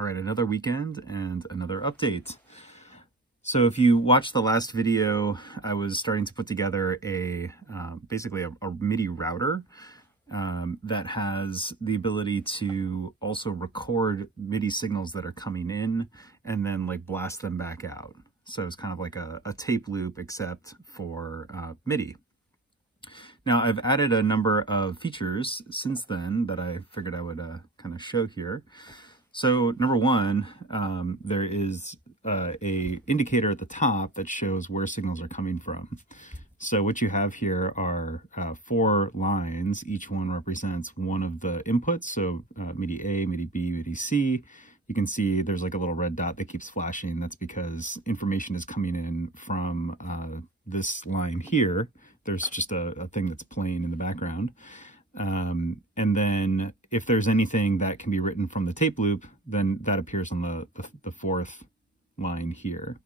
All right, another weekend and another update. So if you watched the last video, I was starting to put together basically a Midi router that has the ability to also record MIDI signals that are coming in and then like blast them back out. So it's kind of like a tape loop except for MIDI. Now I've added a number of features since then that I figured I would kind of show here. So number one, there is a indicator at the top that shows where signals are coming from. So what you have here are 4 lines. Each one represents one of the inputs. So MIDI A, MIDI B, MIDI C. You can see there's like a little red dot that keeps flashing. That's because information is coming in from this line here. There's just a thing that's playing in the background. And then if there's anything that can be written from the tape loop, then that appears on the 4th line here.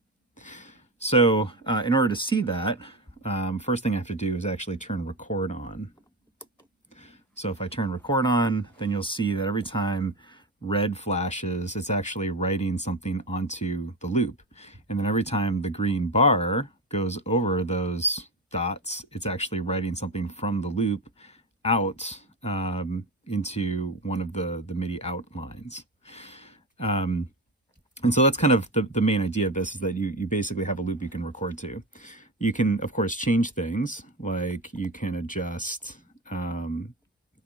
So in order to see that, first thing I have to do is actually turn record on. So if I turn record on, then you'll see that every time red flashes, it's actually writing something onto the loop. And then every time the green bar goes over those dots, it's actually writing something from the loop out into one of the MIDI out lines. And so that's kind of the main idea of this, is that you basically have a loop you can record to. You can, of course, change things, like you can adjust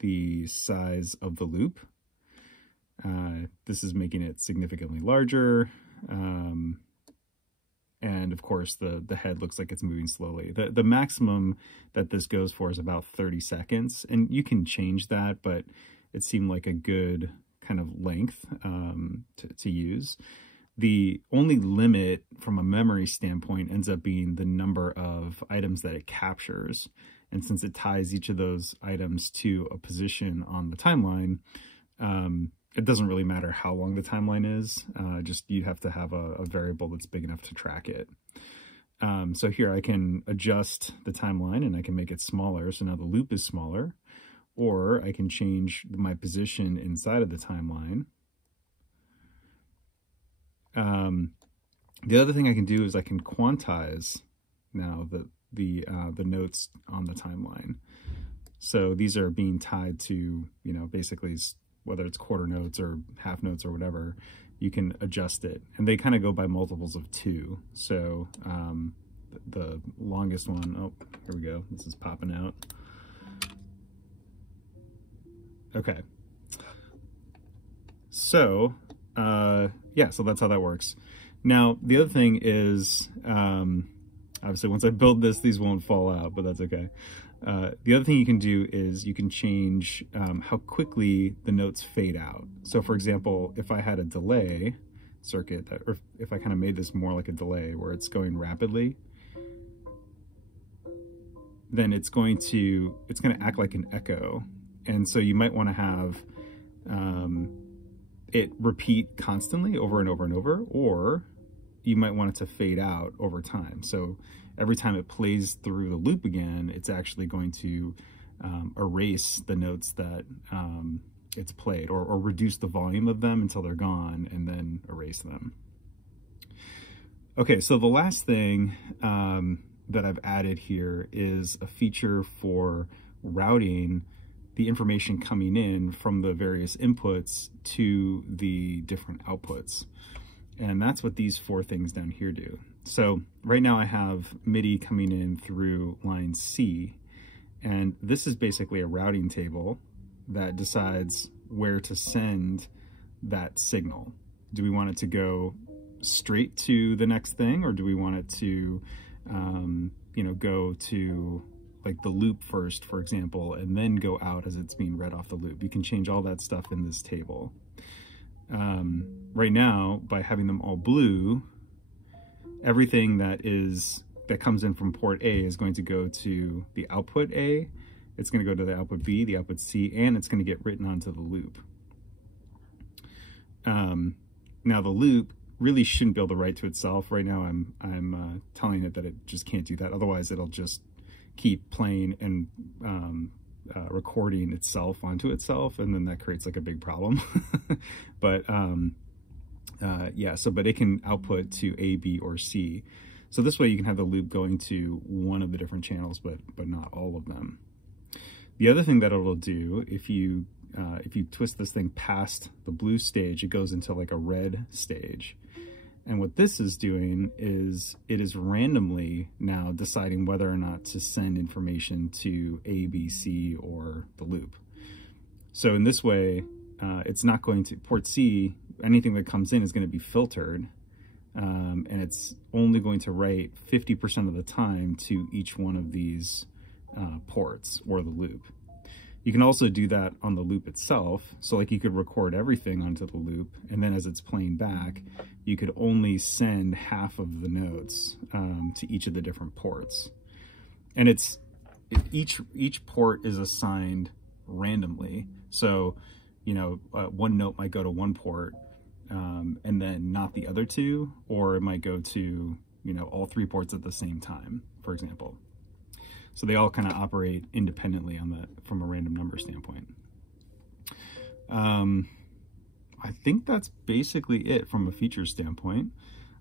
the size of the loop. This is making it significantly larger. And of course, the head looks like it's moving slowly. The maximum that this goes for is about 30 seconds. And you can change that, but it seemed like a good kind of length to use. The only limit from a memory standpoint ends up being the number of items that it captures. And since it ties each of those items to a position on the timeline, it doesn't really matter how long the timeline is, just you have to have a variable that's big enough to track it. So here I can adjust the timeline and I can make it smaller, so now the loop is smaller, or I can change my position inside of the timeline. The other thing I can do is I can quantize now the notes on the timeline. So these are being tied to, basically whether it's quarter notes or half notes or whatever, you can adjust it. And they kind of go by multiples of 2. So the longest one, oh, here we go. This is popping out. Okay. So, yeah, so that's how that works. Now, the other thing is, obviously once I build this, these won't fall out, but that's okay. The other thing you can do is you can change how quickly the notes fade out. So for example, if I had a delay circuit, or if I kind of made this more like a delay where it's going rapidly, then it's going to act like an echo. And so you might want to have it repeat constantly over and over and over, or you might want it to fade out over time. So every time it plays through the loop again, it's actually going to erase the notes that it's played, or reduce the volume of them until they're gone and then erase them. Okay, so the last thing that I've added here is a feature for routing the information coming in from the various inputs to the different outputs. And that's what these 4 things down here do. So right now I have MIDI coming in through line C, and this is basically a routing table that decides where to send that signal. Do we want it to go straight to the next thing, or do we want it to, go to like the loop first, for example, and then go out as it's being read off the loop? You can change all that stuff in this table. Right now, by having them all blue, everything that comes in from port A is going to go to the output A, it's going to go to the output B, the output C, and it's going to get written onto the loop. Now the loop really shouldn't be able to write to itself. Right now I'm telling it that it just can't do that. Otherwise it'll just keep playing and recording itself onto itself, and then that creates like a big problem. But Yeah, so but it can output to A, B, or C. So this way you can have the loop going to one of the different channels, but not all of them. The other thing that it'll do, if you twist this thing past the blue stage, it goes into like a red stage. And what this is doing is it is randomly now deciding whether or not to send information to A, B, C, or the loop. So in this way, it's not going to port C, anything that comes in is going to be filtered, and it's only going to write 50% of the time to each one of these ports or the loop. You can also do that on the loop itself. So like you could record everything onto the loop, and then as it's playing back, you could only send half of the notes to each of the different ports. And each port is assigned randomly. So, you know, one note might go to one port and then not the other two, or it might go to, you know, all three ports at the same time, for example. So they all kind of operate independently from a random number standpoint. I think that's basically it from a feature standpoint.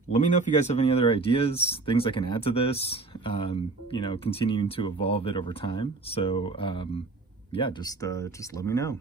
Let me know if you guys have any other ideas, things I can add to this, you know, continuing to evolve it over time. So yeah, just let me know.